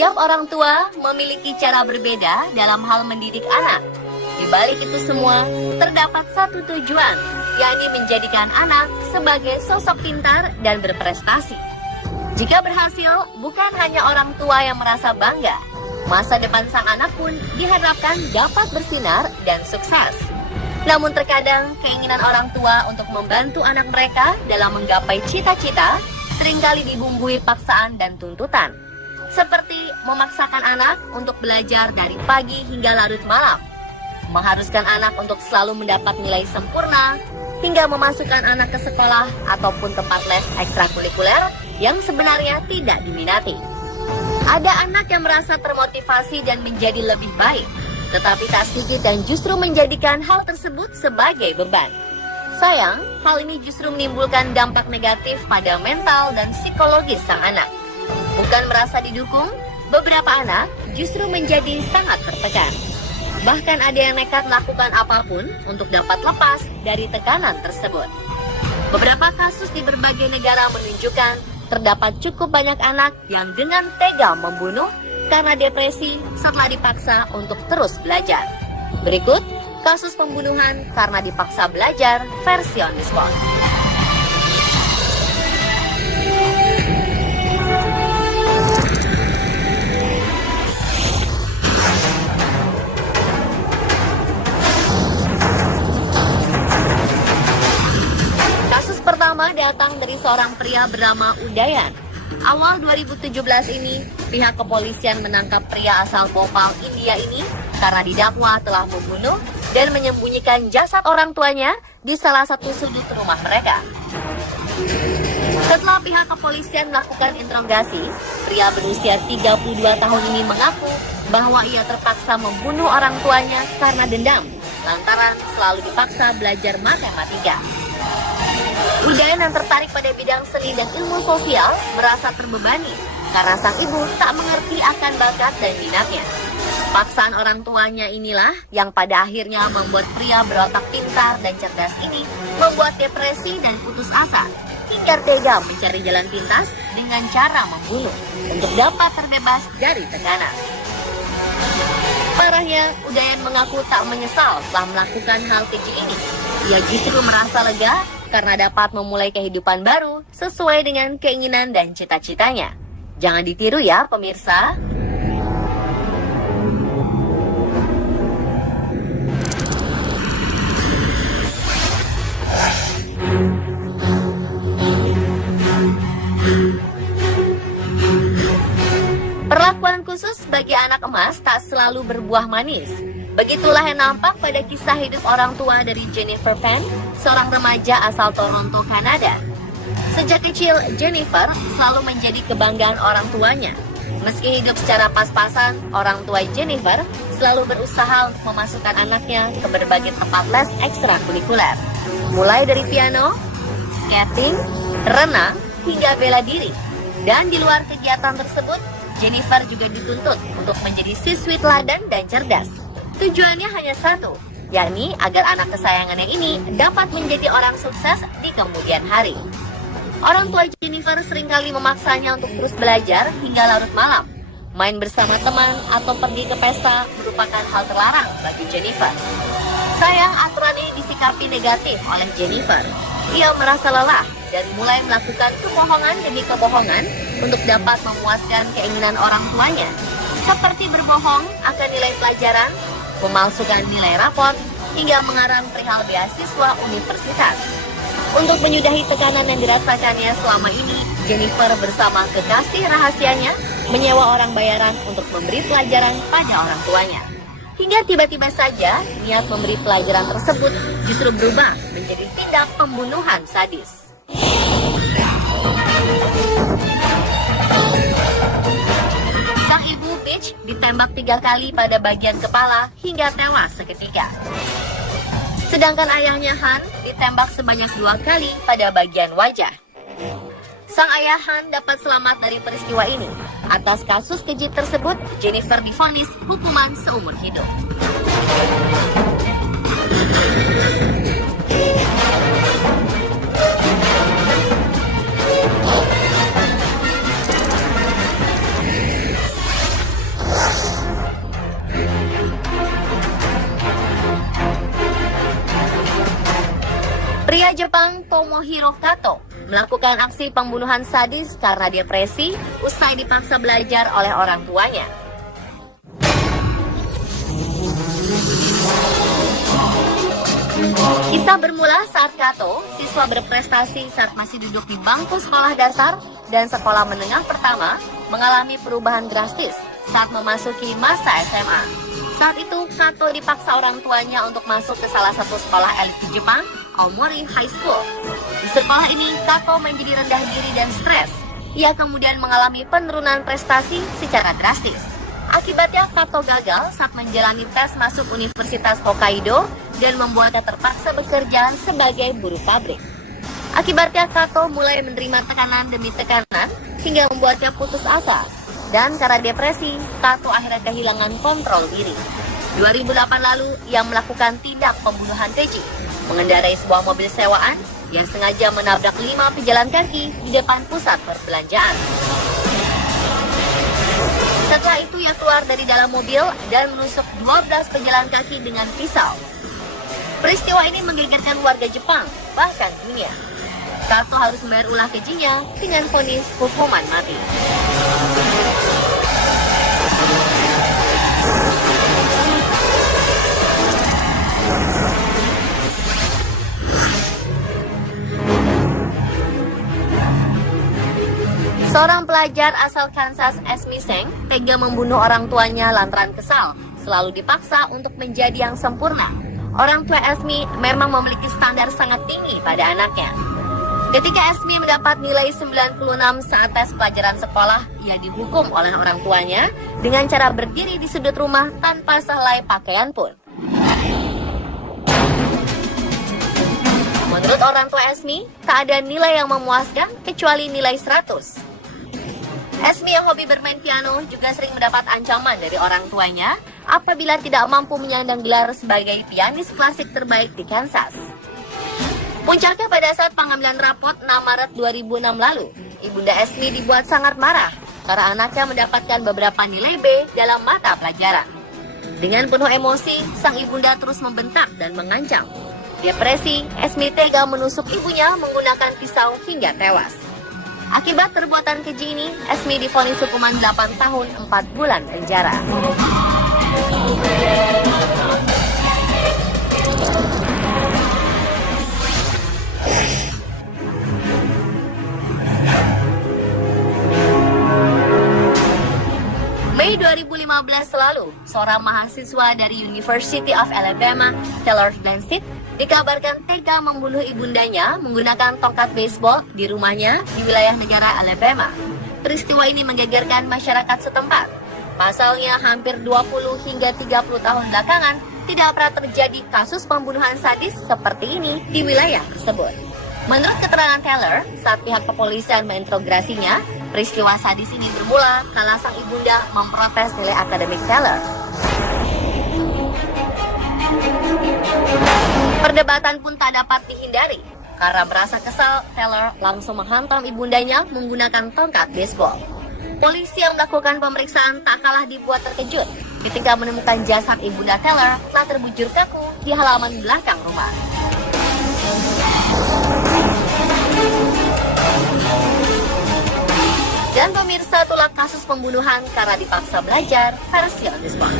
Setiap orang tua memiliki cara berbeda dalam hal mendidik anak. Di balik itu semua, terdapat satu tujuan, yakni menjadikan anak sebagai sosok pintar dan berprestasi. Jika berhasil, bukan hanya orang tua yang merasa bangga, masa depan sang anak pun diharapkan dapat bersinar dan sukses. Namun terkadang keinginan orang tua untuk membantu anak mereka dalam menggapai cita-cita seringkali dibumbui paksaan dan tuntutan. Seperti memaksakan anak untuk belajar dari pagi hingga larut malam, mengharuskan anak untuk selalu mendapat nilai sempurna, hingga memasukkan anak ke sekolah ataupun tempat les ekstrakurikuler yang sebenarnya tidak diminati. Ada anak yang merasa termotivasi dan menjadi lebih baik, tetapi tak sedikit dan justru menjadikan hal tersebut sebagai beban. Sayang, hal ini justru menimbulkan dampak negatif pada mental dan psikologis sang anak. Bukan merasa didukung, beberapa anak justru menjadi sangat tertekan. Bahkan ada yang nekat melakukan apapun untuk dapat lepas dari tekanan tersebut. Beberapa kasus di berbagai negara menunjukkan terdapat cukup banyak anak yang dengan tega membunuh karena depresi setelah dipaksa untuk terus belajar. Berikut kasus pembunuhan karena dipaksa belajar versi on the spot. Kasus pertama datang dari seorang pria bernama Udayan. Awal 2017 ini, pihak kepolisian menangkap pria asal Bhopal, India ini karena didakwa telah membunuh dan menyembunyikan jasad orang tuanya di salah satu sudut rumah mereka. Setelah pihak kepolisian melakukan interogasi, pria berusia 32 tahun ini mengaku bahwa ia terpaksa membunuh orang tuanya karena dendam, lantaran selalu dipaksa belajar matematika. Udayan yang tertarik pada bidang seni dan ilmu sosial merasa terbebani karena sang ibu tak mengerti akan bakat dan minatnya. Paksaan orang tuanya inilah yang pada akhirnya membuat pria berotak pintar dan cerdas ini membuat depresi dan putus asa, hingga tega mencari jalan pintas dengan cara membunuh untuk dapat terbebas dari tekanan. Parahnya, Udayan mengaku tak menyesal telah melakukan hal keji ini. Ia justru merasa lega karena dapat memulai kehidupan baru sesuai dengan keinginan dan cita-citanya. Jangan ditiru ya pemirsa. Perlakuan khusus bagi anak emas tak selalu berbuah manis. Begitulah yang nampak pada kisah hidup orang tua dari Jennifer Penn, seorang remaja asal Toronto, Kanada. Sejak kecil, Jennifer selalu menjadi kebanggaan orang tuanya. Meski hidup secara pas-pasan, orang tua Jennifer selalu berusaha untuk memasukkan anaknya ke berbagai tempat les ekstrakurikuler. Mulai dari piano, skating, renang, hingga bela diri. Dan di luar kegiatan tersebut, Jennifer juga dituntut untuk menjadi siswi teladan dan cerdas. Tujuannya hanya satu, yakni agar anak kesayangannya ini dapat menjadi orang sukses di kemudian hari. Orang tua Jennifer seringkali memaksanya untuk terus belajar hingga larut malam. Main bersama teman atau pergi ke pesta merupakan hal terlarang bagi Jennifer. Sayang, aturan ini disikapi negatif oleh Jennifer. Ia merasa lelah dari mulai melakukan kebohongan demi kebohongan untuk dapat memuaskan keinginan orang tuanya, seperti berbohong akan nilai pelajaran, memalsukan nilai rapor, hingga mengarang perihal beasiswa universitas. Untuk menyudahi tekanan yang dirasakannya selama ini, Jennifer bersama kekasih rahasianya menyewa orang bayaran untuk memberi pelajaran pada orang tuanya. Hingga tiba-tiba saja, niat memberi pelajaran tersebut justru berubah menjadi tindak pembunuhan sadis. Sang ibu Peach ditembak 3 kali pada bagian kepala hingga tewas seketika. Sedangkan ayahnya Han ditembak sebanyak 2 kali pada bagian wajah. Sang ayah Han dapat selamat dari peristiwa ini. Atas kasus keji tersebut, Jennifer divonis hukuman seumur hidup. Pria Jepang Tomohiro Kato melakukan aksi pembunuhan sadis karena depresi usai dipaksa belajar oleh orang tuanya. Kisah bermula saat Kato, siswa berprestasi saat masih duduk di bangku sekolah dasar dan sekolah menengah pertama, mengalami perubahan drastis saat memasuki masa SMA. Saat itu, Kato dipaksa orang tuanya untuk masuk ke salah satu sekolah elit di Jepang, Aomori High School. Di sekolah ini, Kato menjadi rendah diri dan stres. Ia kemudian mengalami penurunan prestasi secara drastis. Akibatnya, Kato gagal saat menjalani tes masuk Universitas Hokkaido dan membuatnya terpaksa bekerja sebagai buruh pabrik. Akibatnya, Kato mulai menerima tekanan demi tekanan hingga membuatnya putus asa. Dan karena depresi, Kato akhirnya kehilangan kontrol diri. 2008 lalu, ia melakukan tindak pembunuhan keji, mengendarai sebuah mobil sewaan yang sengaja menabrak 5 pejalan kaki di depan pusat perbelanjaan. Setelah itu, ia keluar dari dalam mobil dan menusuk 12 pejalan kaki dengan pisau. Peristiwa ini menggegerkan warga Jepang, bahkan dunia. Kato harus membayar ulah kejinya dengan vonis hukuman mati. Seorang pelajar asal Kansas, Esme Seng, tega membunuh orang tuanya lantaran kesal, selalu dipaksa untuk menjadi yang sempurna. Orang tua Esme memang memiliki standar sangat tinggi pada anaknya. Ketika Esme mendapat nilai 96 saat tes pelajaran sekolah, ia dihukum oleh orang tuanya dengan cara berdiri di sudut rumah tanpa sehelai pakaian pun. Menurut orang tua Esme, tak ada nilai yang memuaskan kecuali nilai 100. Esme yang hobi bermain piano juga sering mendapat ancaman dari orang tuanya apabila tidak mampu menyandang gelar sebagai pianis klasik terbaik di Kansas. Puncaknya pada saat pengambilan rapot 6 Maret 2006 lalu, Ibunda Esme dibuat sangat marah karena anaknya mendapatkan beberapa nilai B dalam mata pelajaran. Dengan penuh emosi, sang ibunda terus membentak dan mengancam. Depresi, Esme tega menusuk ibunya menggunakan pisau hingga tewas. Akibat perbuatan keji ini, Esme divonis hukuman 8 tahun 4 bulan penjara. Mei 2015 lalu, seorang mahasiswa dari University of Alabama, Taylor Blanchett, dikabarkan tega membunuh ibundanya menggunakan tongkat baseball di rumahnya di wilayah negara Alabama. Peristiwa ini menggegerkan masyarakat setempat. Pasalnya, hampir 20 hingga 30 tahun belakangan tidak pernah terjadi kasus pembunuhan sadis seperti ini di wilayah tersebut. Menurut keterangan Taylor, saat pihak kepolisian menginterogasinya, peristiwa sadis ini bermula kala sang ibunda memprotes nilai akademik Taylor. Perdebatan pun tak dapat dihindari. Karena merasa kesal, Taylor langsung menghantam ibundanya menggunakan tongkat baseball. Polisi yang melakukan pemeriksaan tak kalah dibuat terkejut ketika menemukan jasad ibunda Taylor telah terbujur kaku di halaman belakang rumah. Dan pemirsa, itulah kasus pembunuhan karena dipaksa belajar versi on the spot.